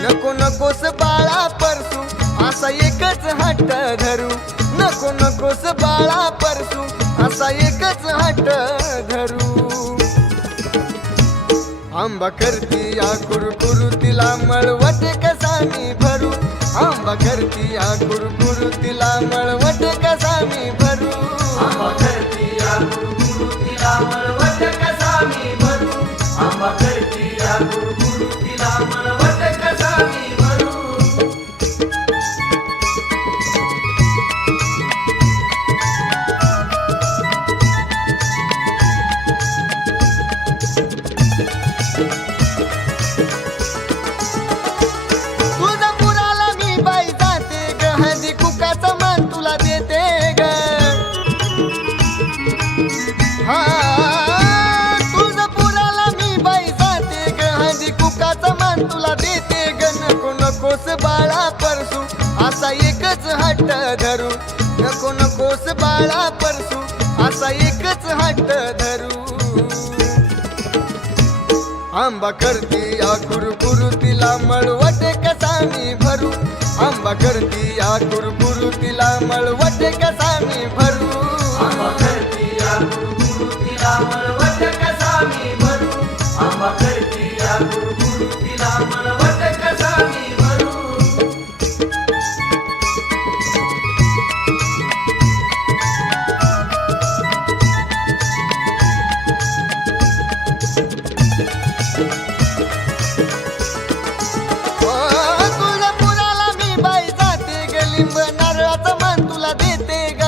नको नकोस बाळा परसू असा एकच हट्ट धरू, नको नकोस बाळा परसू असा एकच हट्ट धरू. आंबा करती या कुरकुरू तिला मळवट कसा मी भरू, आंबा करती या कुरकुरू तिला मळवट कसा मी भरू. आंबा करती या कुरकुरू तिला मळवट कसा मी भरू, आंबा करती या कुरकुरू तिला मळवट कसा मी भरू. तुळजापुराला मी बाई जाते ग, हळदी कुकाचा मान तुला देते ग. हा तुळजापुराला मी बाई जाते ग, हळदी कुकाचा मान तुला देते ग. नको नकोस बाळा परसू असा एकच हट्ट धरू, नको नकोस बाळा परसू असा एकच हट्ट धरू. आंबा करती या कुरकुरू तिला मळवट कसा मी भरू, आंबा करती या कुरकुरू तिला मळवट कसा मी भरू. आंबा करती या कुरकुरू तिला मळवट कसा मी भरू, आंबा करती या कुरकुरू तिला मळवट कसा मी भरू. तुळजापुराला मी बाई जाते ग, लिंब नारळाचा मान तुला देते ग.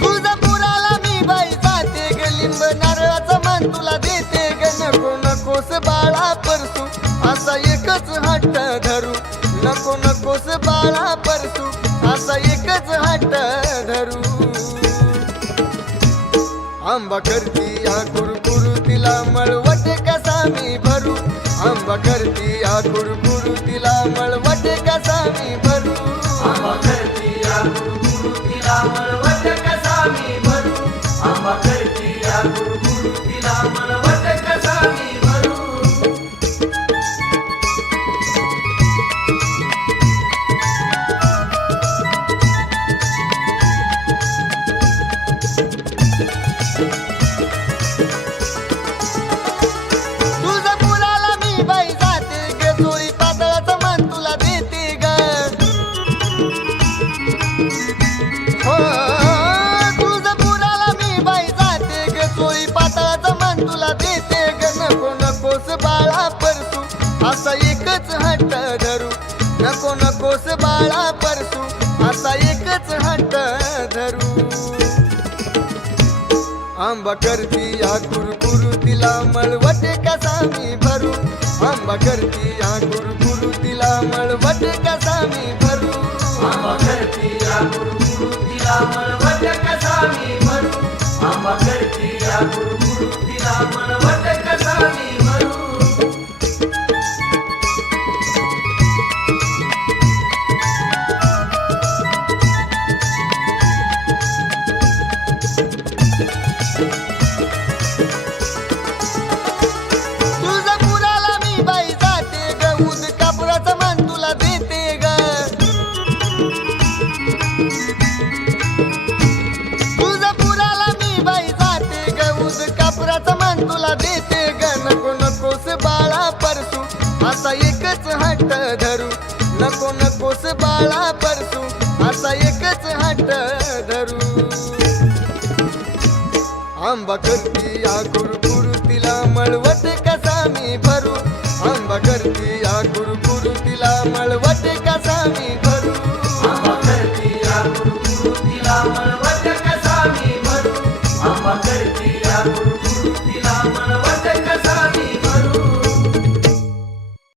तुळजापुराला मी बाई जाते ग, लिंब नारळाचा मान तुला देते ग. नको नकोस बाळा परसू असा एकच हट्ट धरू, नको नकोस बाळा परसू असा एकच हट्ट धरू. आंबा करती या कुरकुरू तिला मळवट कसा मी भरू, आंबा करती या कुरकुरू तिला मळवट कसा मी भरू. आंबा करती या कुरकुरू तिला मळवट कसा मी भरू, आंबा करती या कुरकुरू तिला मळवट कसा मी भरू. तुळजापुराला मी बाई जाते ग, चोळी पातळाचा मान तुला देते ग. हो तुळजापुराला मी बाई जाते ग, चोळी पातळाचा मान तुला देते ग. नको नकोस बाळा परसू असा एकच हट्ट धरू, नको नकोस बाळा परसू असा एकच हट्ट धरू. आंबा करती या कुरकुरू तिला मळवट कसा मी भरू, आंबा करती या कुरकुरू तिला मळवट कसा मी भरू. आंबा करती या कुरकुरू तिला मळवट कसा मी भरू, आंबा करती या कुरकुरू तिला मळवट कसा मी भरू. तुळजापुराला मी बाई जाते ग, ऊद कापुराचा मान तुला देते ग. तुळजापुराला मी बाई जाते ग, ऊद कापुराचा मान तुला देते ग. नको नकोस बाळा परसू असा एकच हट्ट धरू, नको नकोस बाळा परसू असा एकच हट्ट धरू. आंबा करती या कुरकुरू तिला मळवट कसा मी भरू, आंबा करती या कुरकुरू तिला मळवट कसा मी भरू.